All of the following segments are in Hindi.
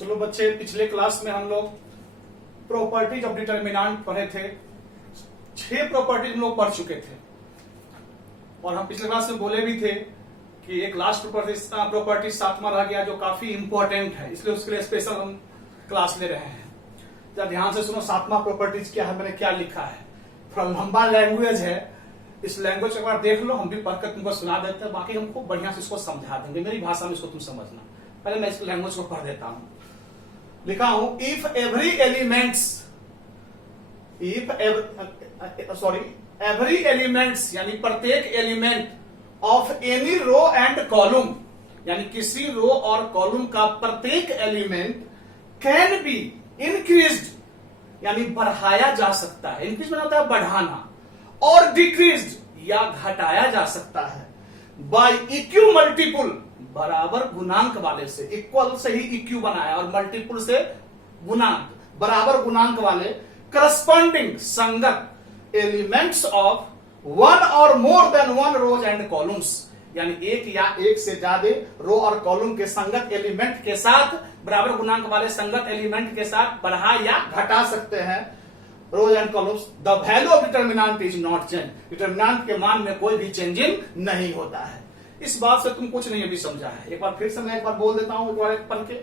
चलो बच्चे, पिछले क्लास में हम लोग प्रॉपर्टीज ऑफ डिटर्मिनेंट पढ़े थे। 6 प्रॉपर्टीज हम लोग पढ़ चुके थे और हम पिछले क्लास में बोले भी थे कि एक लास्ट प्रॉपर्टी 7वां रह गया जो काफी इंपॉर्टेंट है, इसलिए उसके लिए स्पेशल हम क्लास ले रहे हैं। जरा ध्यान से सुनो 7वां प्रॉपर्टीज क्या है, मैंने क्या लिखा है। थोड़ा लंबा लैंग्वेज है, इस लैंग्वेज एक बार देख लो, हम भी पढ़कर तुमको सुना देते हैं, बाकी हमको बढ़िया से इसको समझा देंगे, मेरी भाषा में इसको तुम समझना। पहले मैं इस लैंग्वेज को पढ़ देता हूं। लिखा हूं, इफ एवरी एलिमेंट्स यानी प्रत्येक element of any row and column, यानी किसी रो और कॉलम का प्रत्येक एलिमेंट कैन बी इंक्रीज्ड यानी बढ़ाया जा सकता है, इंक्रीज मतलब होता है बढ़ाना, और डिक्रीज्ड या घटाया जा सकता है बाय इक्यू मल्टीपुल, बराबर गुणांक वाले से। इक्वल से ही इक्यू बनाया और मल्टीपुल से गुणांक, बराबर गुणांक वाले करस्पॉन्डिंग संगत एलिमेंट्स ऑफ वन और more than one rows and columns, यानी एक या एक से ज्यादा रो और कॉलम के संगत एलिमेंट के साथ, बराबर गुणांक वाले संगत एलिमेंट के साथ बढ़ा या घटा सकते हैं rows and columns. The value of determinant is not change, determinant के मान में कोई भी चेंजिंग नहीं होता है। इस बात से तुम कुछ नहीं अभी समझा है, एक बार फिर से मैं एक बार बोल देता हूं, एक बार पढ़ के।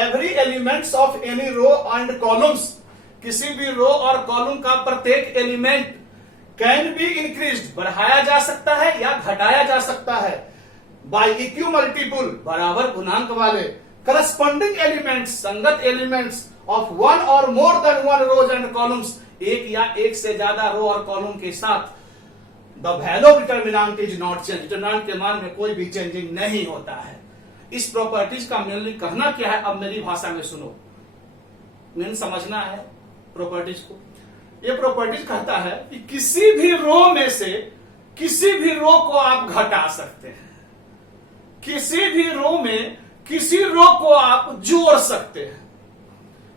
Every elements of any row and columns, किसी भी रो और कॉलम का प्रत्येक एलिमेंट कैन बी इंक्रीज्ड बढ़ाया जा सकता है या घटाया जा सकता है बाय इक्यू मल्टीपुल, बराबर गुणांक वाले करस्पॉन्डिंग एलिमेंट्स संगत एलिमेंट्स ऑफ वन और more than one rows and columns, एक या एक से ज्यादा रो और कॉलम के साथ। The value of determinant is not change, determinant के मान में कोई भी चेंजिंग नहीं होता है। इस प्रॉपर्टीज का मेनली कहना क्या है, अब मेरी भाषा में सुनो, मेन समझना है प्रॉपर्टीज को। ये प्रॉपर्टीज कहता है कि किसी भी रो में से किसी भी रो को आप घटा सकते हैं, किसी भी रो में किसी रो को आप जोड़ सकते हैं,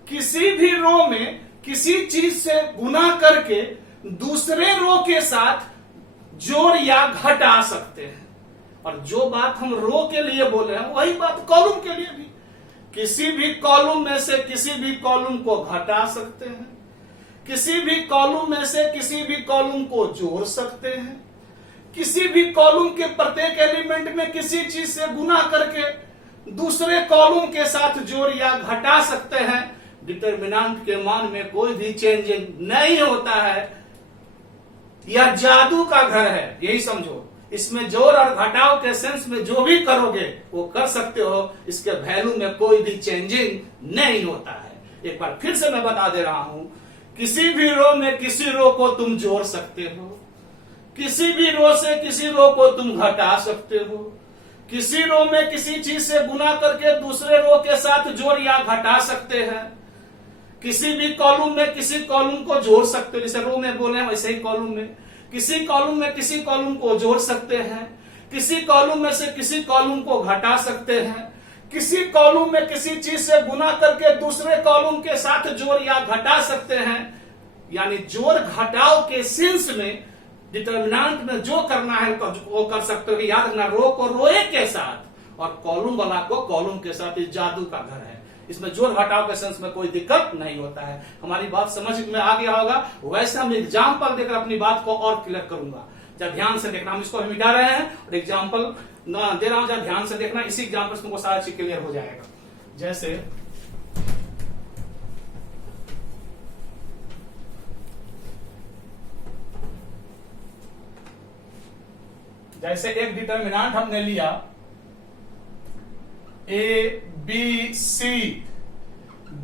किसी भी रो में किसी चीज से गुना करके दूसरे रो के साथ जोड़ या घटा सकते हैं। और जो बात हम रो के लिए बोले हैं वही बात कॉलम के लिए भी, किसी भी कॉलम में से किसी भी कॉलम को घटा सकते हैं, किसी भी कॉलम में से किसी भी कॉलम को जोड़ सकते हैं, किसी भी कॉलम के प्रत्येक एलिमेंट में किसी चीज से गुना करके दूसरे कॉलम के साथ जोड़ या घटा सकते हैं। डिटर्मिनेंट के मान में कोई भी चेंजिंग नहीं होता है। यह जादू का घर है, यही समझो। इसमें जोड़ और घटाव के सेंस में जो भी करोगे वो कर सकते हो, इसके वैल्यू में कोई भी चेंजिंग नहीं होता है। एक बार फिर से मैं बता दे रहा हूं, किसी भी रो में किसी रो को तुम जोड़ सकते हो, किसी भी रो से किसी रो को तुम घटा सकते हो, किसी रो में किसी चीज से गुना करके दूसरे रो के साथ जोड़ या घटा सकते हैं, किसी भी कॉलम में किसी कॉलम को जोड़ सकते हो, जैसे रो में बोले वैसे ही कॉलम में, किसी कॉलम में किसी कॉलम को जोड़ सकते हैं, किसी कॉलम में से किसी कॉलम को घटा सकते हैं, किसी कॉलम में किसी चीज से गुना करके दूसरे कॉलम के साथ जोड़ या घटा सकते हैं। यानी जोड़ घटाव के सेंस में डिटर्मिनेंट में जो करना है वो कर सकते हो। याद रखना, रो को रोए के साथ और कॉलम वाला को कॉलम के साथ। इस जादू का घर है, इसमें जोड़ घटाव के सेंस में कोई दिक्कत नहीं होता है। हमारी बात समझ में आ गया होगा। वैसे हम एग्जाम्पल देकर अपनी बात को और क्लियर करूंगा, जब ध्यान से देखना। हम इसको मिटा रहे हैं और एग्जाम्पल दे रहा हूं, जब ध्यान से देखना। इसी एग्जाम्पल से तुमको सारा चीज क्लियर हो जाएगा। जैसे एक डिटर्मिनेंट हमने लिया A B C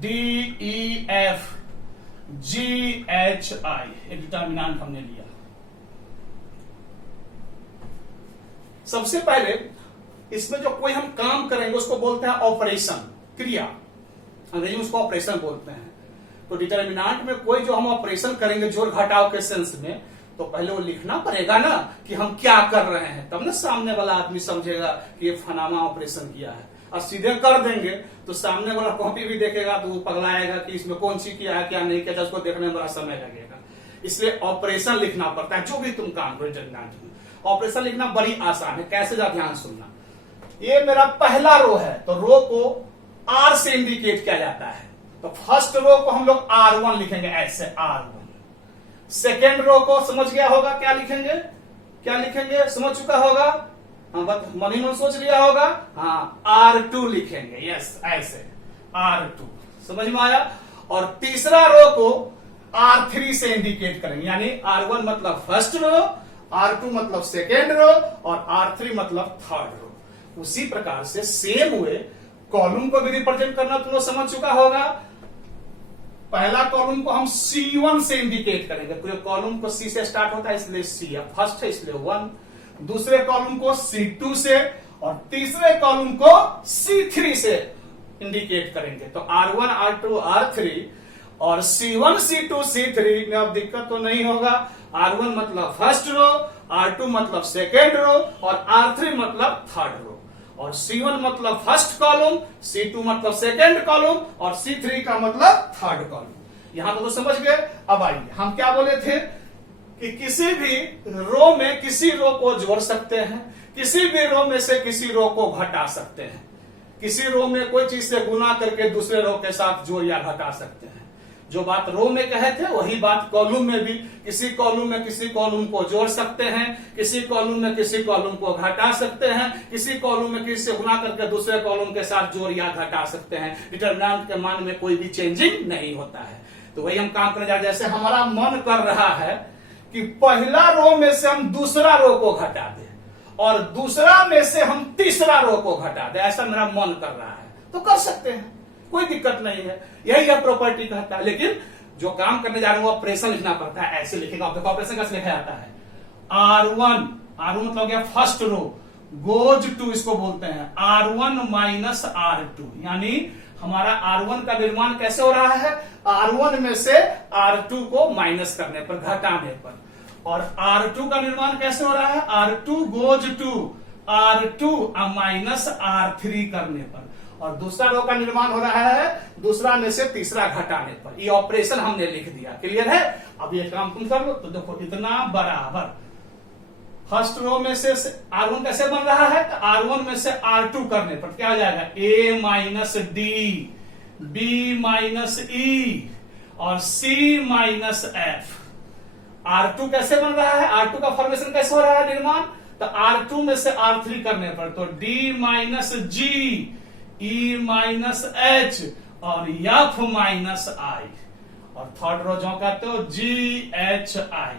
D E F G H I, एक डिटर्मिनेंट हमने लिया। सबसे पहले इसमें जो कोई हम काम करेंगे उसको बोलते हैं ऑपरेशन, क्रिया, अंग्रेजी में उसको ऑपरेशन बोलते हैं। तो डिटर्मिनेंट में कोई जो हम ऑपरेशन करेंगे जोड़ घटाव के सेंस में, तो पहले वो लिखना पड़ेगा ना कि हम क्या कर रहे हैं, तब ना सामने वाला आदमी समझेगा कि ये फलाना ऑपरेशन किया है। और सीधे कर देंगे तो सामने वाला कॉपी भी देखेगा तो वो पगलाएगा कि इसमें कौन सी किया है क्या नहीं किया, उसको देखने में बड़ा समय लगेगा। इसलिए ऑपरेशन लिखना पड़ता है जो भी तुम काम करो डिटर्मिनेंट में। ऑपरेशन लिखना बड़ी आसान है, कैसे जा ध्यान सुनना। ये मेरा पहला रो है तो रो को आर से इंडिकेट किया जाता है। तो फर्स्ट रो को हम लोग R1 लिखेंगे, ऐसे R1। सेकेंड रो को समझ गया होगा, क्या लिखेंगे, क्या लिखेंगे, समझ चुका होगा, हाँ मन ही मन सोच लिया होगा, हाँ R2 लिखेंगे, यस ऐसे R2, समझ में आया। और तीसरा रो को R3 से इंडिकेट करेंगे, यानी R1 मतलब फर्स्ट रो, R2 मतलब सेकेंड रो और R3 मतलब थर्ड रो। उसी प्रकार से सेम वे कॉलम को भी रिप्रेजेंट करना तुम लोग समझ चुका होगा। पहला कॉलम को हम C1 से इंडिकेट करेंगे, क्योंकि कॉलम को C से स्टार्ट होता है इसलिए C, फर्स्ट है इसलिए 1। दूसरे कॉलम को C2 से और तीसरे कॉलम को C3 से इंडिकेट करेंगे। तो R1, R2, R3 और C1, C2, C3 में अब दिक्कत तो नहीं होगा। R1 मतलब फर्स्ट रो, R2 मतलब सेकेंड रो और R3 मतलब थर्ड रो। और C1 मतलब फर्स्ट कॉलम, C2 मतलब सेकेंड कॉलम और C3 का मतलब थर्ड कॉलम। यहां तो समझ गए। अब आइए, हम क्या बोले थे कि किसी भी रो में किसी रो को जोड़ सकते हैं, किसी भी रो में से किसी रो को घटा सकते हैं, किसी रो में कोई चीज से गुना करके दूसरे रो के साथ जोड़ या घटा सकते हैं। जो बात रो में कहे थे वही बात कॉलम में भी, किसी कॉलम में किसी कॉलम को जोड़ सकते हैं, किसी कॉलम में किसी कॉलम को घटा सकते हैं, किसी कॉलम में किसी से गुना करके दूसरे कॉलम के साथ जोड़ या घटा सकते हैं। डिटरमिनेंट के मान में कोई भी चेंजिंग नहीं होता है। तो वही हम काम करने जा रहे हैं। जैसे हमारा मन कर रहा है कि पहला रो में से हम दूसरा रो को घटा दें और दूसरा में से हम तीसरा रो को घटा दें, ऐसा मेरा मन कर रहा है, तो कर सकते हैं, कोई दिक्कत नहीं है। यही यह प्रॉपर्टी कहता है। लेकिन जो काम करने जा रहे हैं वो ऑपरेशन लिखना पड़ता है, ऐसे लिखेगा। देखो ऑपरेशन कैसे लिखा जाता है, R1 मतलब हो गया फर्स्ट रो, गोज टू इसको बोलते हैं R1 माइनस R2, यानी हमारा R1 का निर्माण कैसे हो रहा है, R1 में से R2 को माइनस करने पर, घटाने पर। और R2 का निर्माण कैसे हो रहा है, R2 goes to R2 minus R3 करने पर। और दूसरा रो का निर्माण हो रहा है दूसरा में से तीसरा घटाने पर। ये ऑपरेशन हमने लिख दिया, क्लियर है। अब ये काम तुम कर लो। तो देखो इतना बराबर फर्स्ट रो में से R1 कैसे बन रहा है, तो R1 में से R2 करने पर क्या हो जाएगा, A minus D, B minus E और C माइनस F। R2 कैसे बन रहा है, R2 का फॉर्मेशन कैसे हो रहा है निर्माण, तो R2 में से R3 करने पर तो D minus G, E minus H और F माइनस I। और थर्ड रो जो कहते हो GHI।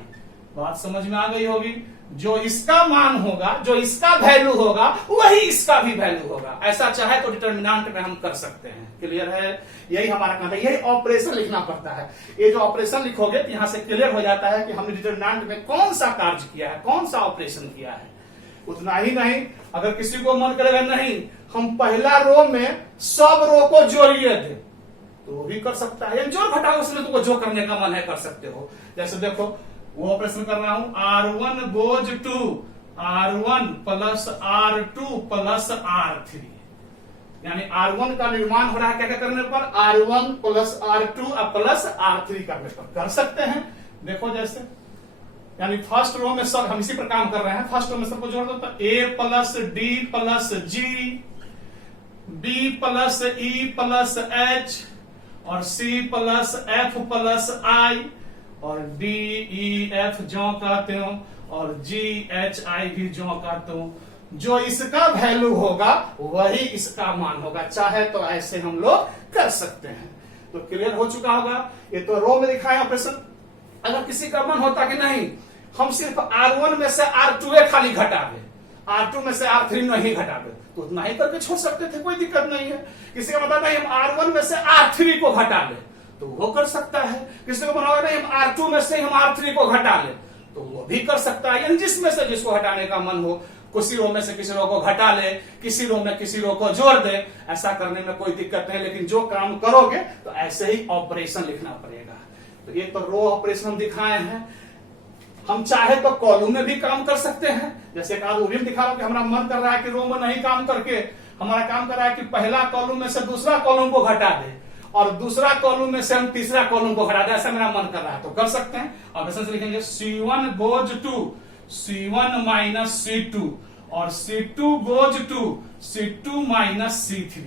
बात समझ में आ गई होगी। जो इसका मान होगा, जो इसका वैल्यू होगा, वही इसका भी वैल्यू होगा। ऐसा चाहे तो डिटरमिनेंट में हम कर सकते हैं, क्लियर है। यही हमारा काम है, यही ऑपरेशन लिखना पड़ता है। ये जो ऑपरेशन लिखोगे तो यहां से क्लियर हो जाता है कि हमने डिटरमिनेंट में कौन सा कार्य किया है, कौन सा ऑपरेशन किया है। उतना ही नहीं, अगर किसी को मन करेगा नहीं हम पहला रो में सब रो को जोड़िए थे, तो वो भी कर सकता है। जोड़ घटाओ, उसमें तुमको जो करने का मन है कर सकते हो। जैसे देखो वो ऑपरेशन कर रहा हूं, R1 goes to R1 plus R2 plus R3, यानी R1 का निर्माण हो रहा है क्या क्या करने पर, R1 plus R2 plus R3 करने पर कर सकते हैं। देखो जैसे, यानी फर्स्ट रो में सब हम इसी पर काम कर रहे हैं। फर्स्ट रो में सबको जोड़ दो तो A plus D plus G, B plus E plus H और C plus F plus I और D E F जो कहते हो और G H I भी जो कहते हो। जो इसका वैल्यू होगा वही इसका मान होगा। चाहे तो ऐसे हम लोग कर सकते हैं। तो क्लियर हो चुका होगा। ये तो रो में दिखाया ऑपरेशन। अगर किसी का मन होता कि नहीं हम सिर्फ R1 में से R2 खाली घटा दे, R2 में से R3 नहीं घटा दे, तो उतना ही करके छोड़ सकते थे, कोई दिक्कत नहीं है। किसी का मतलब नहीं हम R1 में से R3 को घटा ले, तो वो कर सकता है। किसी को मन नहीं हम R2 में से हम R3 को घटा ले, तो वो भी कर सकता है। यानी जिसमें से जिसको हटाने का मन हो, किसी रो में से किसी रो को घटा ले, किसी रो में किसी रो को जोड़ दे, ऐसा करने में कोई दिक्कत नहीं। लेकिन जो काम करोगे तो ऐसे ही ऑपरेशन लिखना पड़ेगा। तो ये तो रो ऑपरेशन हम दिखाए हैं। हम चाहे तो कॉलम में भी काम कर सकते हैं। जैसे एक आध भी दिखा रहा हूं कि हमारा मन कर रहा है कि रो में नहीं काम करके हमारा काम कर रहा है कि पहला कॉलम में से दूसरा कॉलम को घटा दे और दूसरा कॉलम में से हम तीसरा कॉलम को घटा दे, ऐसा मेरा मन कर रहा है तो कर सकते हैं। ऑपरेशन से लिखेंगे C1 goes to C1 minus C2 और C2 goes to C2 minus C3।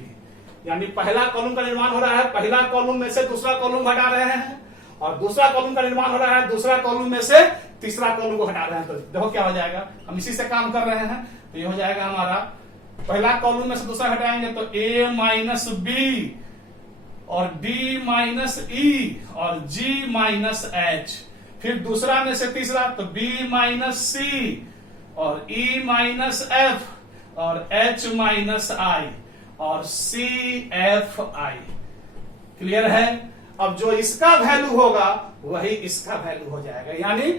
यानी पहला कॉलम का निर्माण हो रहा है, पहला कॉलम में से दूसरा कॉलम घटा रहे हैं, और दूसरा कॉलम का निर्माण हो रहा है, दूसरा कॉलम में से तीसरा कॉलम को हटा रहे हैं। तो देखो क्या हो जाएगा, हम इसी से काम कर रहे हैं। तो ये हो जाएगा हमारा, पहला कॉलम में से दूसरा हटाएंगे तो a माइनस बी और d माइनस ई और g माइनस एच, फिर दूसरा में से तीसरा तो b माइनस सी और e माइनस एफ और h माइनस आई और c एफ आई। क्लियर है? अब जो इसका वैल्यू होगा वही इसका वैल्यू हो जाएगा, यानी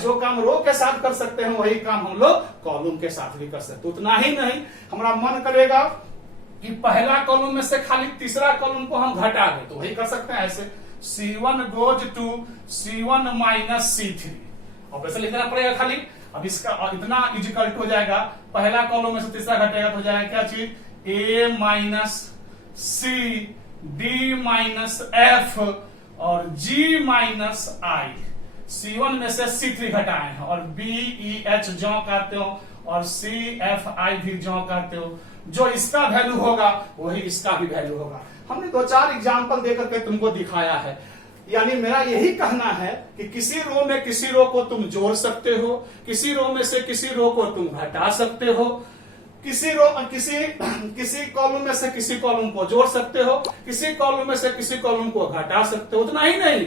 जो काम रो के साथ कर सकते हैं वही काम हम लोग कॉलम के साथ भी कर सकते हैं। उतना ही नहीं, हमारा मन करेगा कि पहला कॉलम में से खाली तीसरा कॉलम को हम घटा दें, तो वही कर सकते हैं ऐसे, C1 goes to C1 minus C3, operation लिखना पड़ेगा खाली। अब इसका इतना इजिकल हो जाएगा, पहला कॉलम में से तीसरा घटेगा तो हो जाएगा क्या चीज, a minus c, d minus f और g माइनस आई। C1 में से C3 घटाए हैं और B E H जौ करते हो और C F I भी जौ करते हो, जो इसका वैल्यू होगा वही इसका भी वैल्यू होगा। हमने 2-4 एग्जाम्पल देकर के तुमको दिखाया है, यानी मेरा यही कहना है कि किसी रो में किसी रो को तुम जोड़ सकते हो, किसी रो में से किसी रो को तुम घटा सकते हो, किसी कॉलम में से किसी कॉलम को जोड़ सकते हो, किसी कॉलम में से किसी कॉलम को घटा सकते हो। उतना ही नहीं,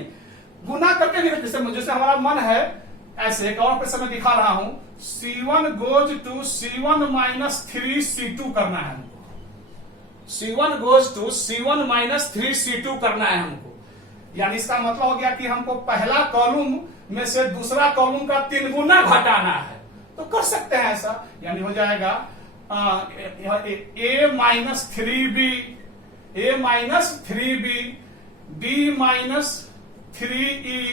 गुना करके भी, जैसे हमारा मन है ऐसे एक और ऑपरेशन में दिखा रहा हूं, C1 goes to C1 minus 3C2 करना है हमको, C1 goes to C1 minus 3C2 करना है हमको। यानी इसका मतलब हो गया कि हमको पहला कॉलम में से दूसरा कॉलम का 3 गुना घटाना है, तो कर सकते हैं ऐसा। यानी हो जाएगा a minus 3b, a minus 3b, d minus 3e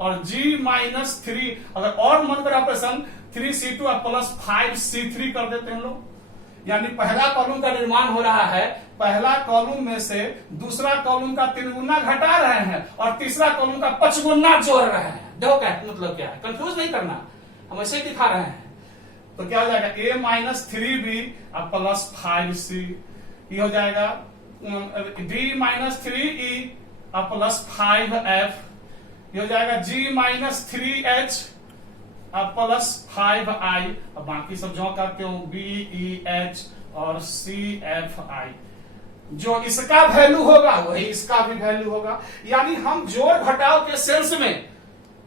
और g माइनस 3, अगर और मन कर ऑपरेशन 3C2 प्लस 5C3 कर देते हैं लोग। यानी पहला कॉलम का निर्माण हो रहा है, पहला कॉलम में से दूसरा कॉलम का 3 गुना घटा रहे हैं और तीसरा कॉलम का 5 गुना जोड़ रहे हैं। देखो क्या मतलब क्या है, कंफ्यूज नहीं करना, हम ऐसे ही दिखा रहे हैं। तो क्या हो जाएगा, a minus 3b plus 5c, ये हो जाएगा d minus 3e plus 5f, ये हो जाएगा g minus 3h plus 5i, और बाकी सब जो करते हो b e h और c f i, जो इसका वैल्यू होगा वही इसका भी वैल्यू होगा। यानी हम जोड़ घटाव के सेंस में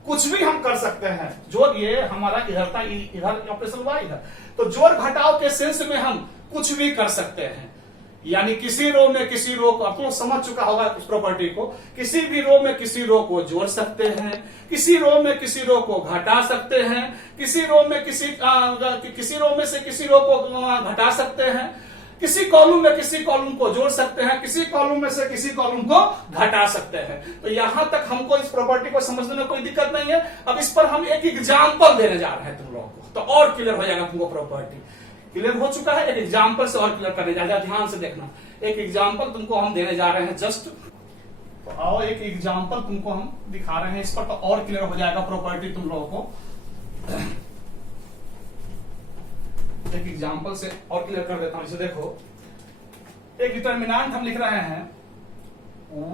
कुछ भी हम कर सकते हैं। जो ये हमारा इधर था, इधर ऑपरेशन हुआ इधर, तो जोड़ घटाव के सेंस में हम कुछ भी कर सकते हैं। यानी किसी रो में किसी रो को, अब तो समझ चुका होगा उस प्रॉपर्टी को, किसी भी रो में किसी रो को जोड़ सकते हैं, किसी रो में किसी रो को घटा सकते हैं, किसी रो में से किसी रो को घटा सकते हैं, किसी कॉलम में किसी कॉलम को जोड़ सकते हैं, किसी कॉलम में से किसी कॉलम को घटा सकते हैं। तो यहां तक हमको इस प्रॉपर्टी को समझने में कोई दिक्कत नहीं है। अब इस पर हम एक एग्जाम्पल देने जा रहे हैं तुम लोगों को, तो और क्लियर हो जाएगा तुमको। प्रॉपर्टी क्लियर हो चुका है, एक एग्जाम्पल से और क्लियर करने जा रहे हैं। ध्यान से देखना, एक एग्जाम्पल तुमको हम देने जा रहे हैं जस्ट, तो आओ एक एग्जाम्पल तुमको हम दिखा रहे हैं इस पर, तो और क्लियर हो जाएगा प्रॉपर्टी तुम लोगों को। एक एग्जाम्पल से और क्लियर कर देता हूं। इसे देखो, एक डिटर्मिनेंट हम लिख रहे हैं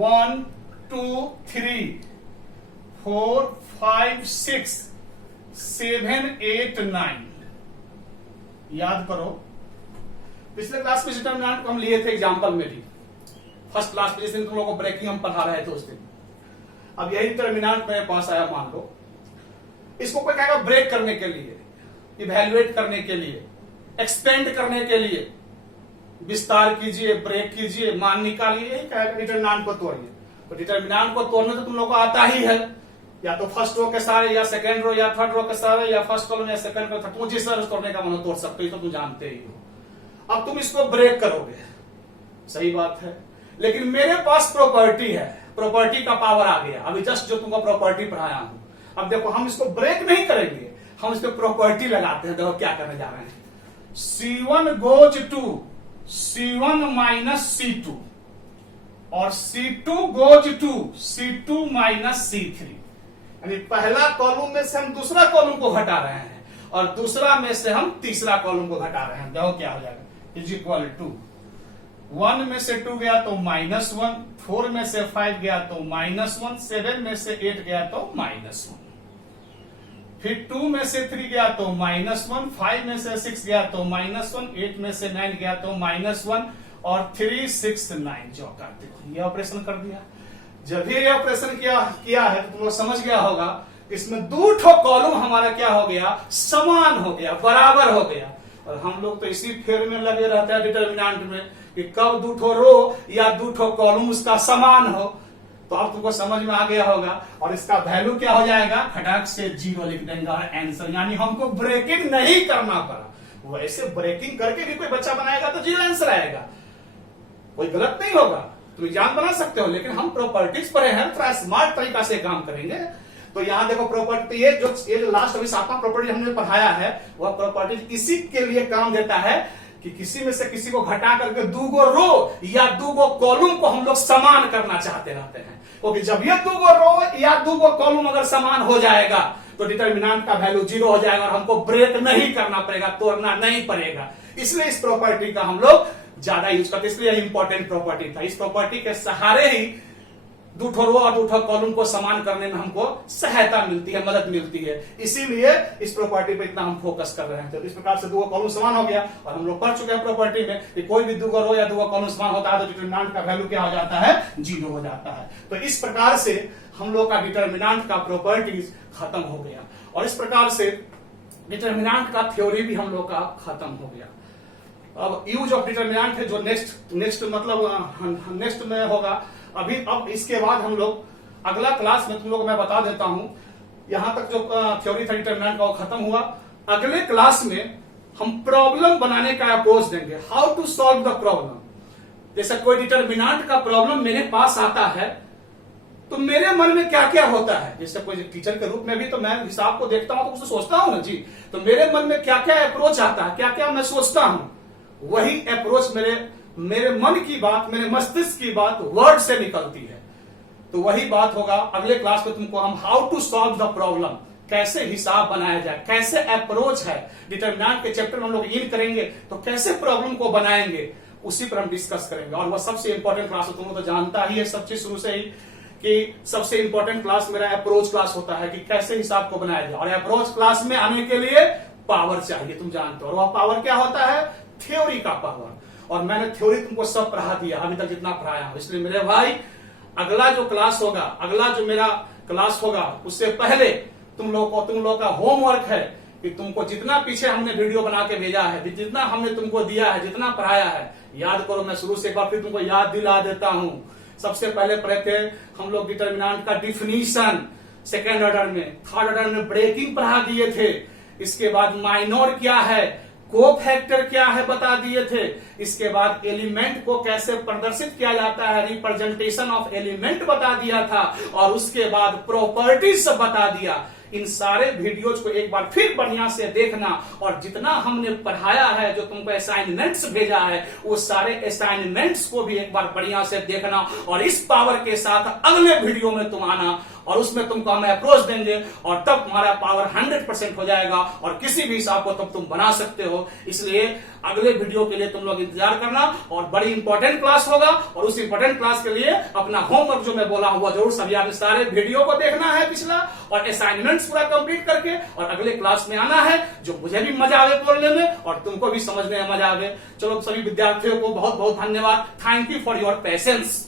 1 2 3 4 5 6 7 8 9। याद करो, पिछले क्लास में डिटर्मिनेंट को हम लिए थे एग्जाम्पल में भी, फर्स्ट क्लास में जिस दिन तुम लोगों को ब्रेकिंग हम पढ़ा रहे थे उस दिन। अब यही डिटर्मिनेंट मेरे पास आया, मान लो इसको कोई कहेगा ब्रेक करने के लिए, इवैल्यूएट करने के लिए, एक्सपेंड करने के लिए, विस्तार कीजिए, ब्रेक कीजिए, मान निकालिए, यही कहेगा डिटर्मिनेंट को तोड़िए। तो डिटर्मिनेंट को तोड़ना तो तुम लोग को आता ही है, या तो फर्स्ट रो के सारे, या सेकंड रो, या थर्ड रो के सारे, या फर्स्ट कॉलम या सेकंड रो, तुम जिस तरह तोड़ने का मन तोड़ सकते हो, तो तुम जानते ही हो। अब तुम इसको ब्रेक करोगे, सही बात है, लेकिन मेरे पास प्रॉपर्टी है, प्रॉपर्टी का पावर आ गया। अभी जस्ट जो तुमको प्रॉपर्टी पढ़ाया हूं, अब देखो हम इसको ब्रेक नहीं करेंगे, हम इसको प्रॉपर्टी लगाते हैं। देखो क्या करने जा रहे हैं, C1 goes to C1 minus C2 और C2 goes to C2 minus C3। यानी पहला कॉलम में से हम दूसरा कॉलम को घटा रहे हैं और दूसरा में से हम तीसरा कॉलम को घटा रहे हैं। देखो क्या हो जाएगा, इज इक्वल टू 1 में से 2 गया तो -1, 4 में से 5 गया तो -1, 7 में से 8 गया तो -1, फिर 2 में से 3 गया तो -1, 5 में से 6 गया तो -1, 8 में से 9 गया तो -1 और 3, 6, 9 जो करते हो। ये ऑपरेशन कर दिया। जब ये ऑपरेशन किया है तो तुम लोग समझ गया होगा इसमें दो ठो कॉलम हमारा क्या हो गया, समान हो गया, बराबर हो गया। और हम लोग तो इसी फेर में लगे रहते हैं डिटर्मिनेंट में कि कब दो ठो रो या दो ठो कॉलम उसका समान हो। तो अब तुमको समझ में आ गया होगा और इसका वैल्यू क्या हो जाएगा, खटाक से 0 लिख देंगे और आंसर, यानी हमको ब्रेकिंग नहीं करना पड़ा। वैसे ब्रेकिंग करके भी कोई बच्चा बनाएगा तो 0 आंसर आएगा, कोई गलत नहीं होगा, तुम एग्जाम बना सकते हो। लेकिन हम प्रॉपर्टीज पर हैं, थोड़ा स्मार्ट तरीका से काम करेंगे। तो यहां देखो प्रॉपर्टी, ये जो लास्ट अभी 7वां प्रॉपर्टी हमने पढ़ाया है, वह प्रॉपर्टी इसी के लिए काम देता है कि किसी में से किसी को घटा करके 2 रो या 2 कॉलम को हम लोग समान करना चाहते रहते हैं। क्योंकि जब ये 2 रो या 2 कॉलम अगर समान हो जाएगा तो डिटर्मिनेंट का वैल्यू 0 हो जाएगा और हमको ब्रेक नहीं करना पड़ेगा, तोड़ना नहीं पड़ेगा। इसलिए इस प्रॉपर्टी का हम लोग ज्यादा यूज करते, इसलिए इंपॉर्टेंट प्रॉपर्टी था। इस प्रॉपर्टी के सहारे ही 2 रो और 2 कॉलम को समान करने में हमको सहायता मिलती है, मदद मिलती है। इसीलिए इस प्रॉपर्टी पे इतना हम फोकस कर रहे हैं। तो इस प्रकार से 2 कॉलम समान हो गया और हम लोग पढ़ चुके हैं प्रॉपर्टी में कि कोई भी 2 रो या 2 कॉलम समान होता है तो डिटर्मिनेंट का वैल्यू क्या हो जाता है, 0 हो जाता है। तो इस प्रकार से हम लोग का डिटर्मिनेंट का प्रॉपर्टीज खत्म हो गया और इस प्रकार से डिटर्मिनेंट का थ्योरी भी हम लोग का खत्म हो गया। अब यूज ऑफ डिटर्मिनेंट है जो नेक्स्ट मतलब नेक्स्ट में होगा। अब इसके बाद हम लोग अगला क्लास में तुम लोग मैं बता देता हूं, यहां तक जो थ्योरी था डिटर्मिनेंट का वो खत्म हुआ। अगले क्लास में हम प्रॉब्लम बनाने का अप्रोच देंगे, how to solve the problem. जैसे कोई डिटर्मिनेंट का प्रॉब्लम मेरे पास आता है तो मेरे मन में क्या क्या होता है, जैसे कोई टीचर के रूप में भी तो मैं हिसाब को देखता हूं तो कुछ सोचता हूं ना जी, तो मेरे मन में क्या क्या अप्रोच आता है, क्या क्या मैं सोचता हूं, वही अप्रोच मेरे मन की बात, मेरे मस्तिष्क की बात वर्ड से निकलती है। तो वही बात होगा अगले क्लास में तुमको हम how to solve the problem, कैसे हिसाब बनाया जाए, कैसे अप्रोच है डिटर्मिनेंट के चैप्टर में हम लोग इन करेंगे तो कैसे प्रॉब्लम को बनाएंगे, उसी पर हम डिस्कस करेंगे। और वह सबसे इंपॉर्टेंट क्लास है, तुम लोग तो जानता ही है सब चीज शुरू से ही कि सबसे इंपॉर्टेंट क्लास मेरा अप्रोच क्लास होता है कि कैसे हिसाब को बनाया जाए। और अप्रोच क्लास में आने के लिए पावर चाहिए, तुम जानते हो। और वह पावर क्या होता है, थ्योरी का पावर। और मैंने थ्योरी तुमको सब पढ़ा दिया अभी तक जितना पढ़ाया हूं। इसलिए मेरे भाई अगला जो क्लास होगा, अगला जो मेरा क्लास होगा, उससे पहले तुम लोग का होमवर्क है कि तुमको जितना पीछे हमने वीडियो बना के भेजा है, जितना हमने तुमको दिया है, जितना पढ़ाया है, याद करो। मैं शुरू से एक बार फिर तुमको याद दिला देता हूं। सबसे पहले पढ़े थे हम लोग डिटर्मिनेंट का डिफिनीशन, सेकेंड ऑर्डर में, थर्ड ऑर्डर में ब्रेकिंग पढ़ा दिए थे। इसके बाद माइनर क्या है, कोफैक्टर क्या है बता दिए थे। इसके बाद एलिमेंट को कैसे प्रदर्शित किया जाता है, रिप्रेजेंटेशन ऑफ एलिमेंट बता दिया था। और उसके बाद प्रॉपर्टीज बता दिया। इन सारे वीडियोज को एक बार फिर बढ़िया से देखना और जितना हमने पढ़ाया है, जो तुमको असाइनमेंट्स भेजा है, वो सारे असाइनमेंट्स को भी एक बार बढ़िया से देखना और इस पावर के साथ अगले वीडियो में तुम आना और उसमें तुमको हम अप्रोच देंगे और तब तुम्हारा पावर 100% हो जाएगा और किसी भी हिसाब को तब तुम बना सकते हो। इसलिए अगले वीडियो के लिए तुम लोग इंतजार करना और बड़ी इंपॉर्टेंट क्लास होगा। और उस इंपॉर्टेंट क्लास के लिए अपना होमवर्क जो मैं बोला हुआ जरूर सभी आपने सारे वीडियो को देखना है पिछला और असाइनमेंट्स पूरा कंप्लीट करके और अगले क्लास में आना है, जो मुझे भी मजा आवे बोलने में और तुमको भी समझने में मजा आवे। चलो सभी विद्यार्थियों को बहुत बहुत धन्यवाद। Thank you for your patience.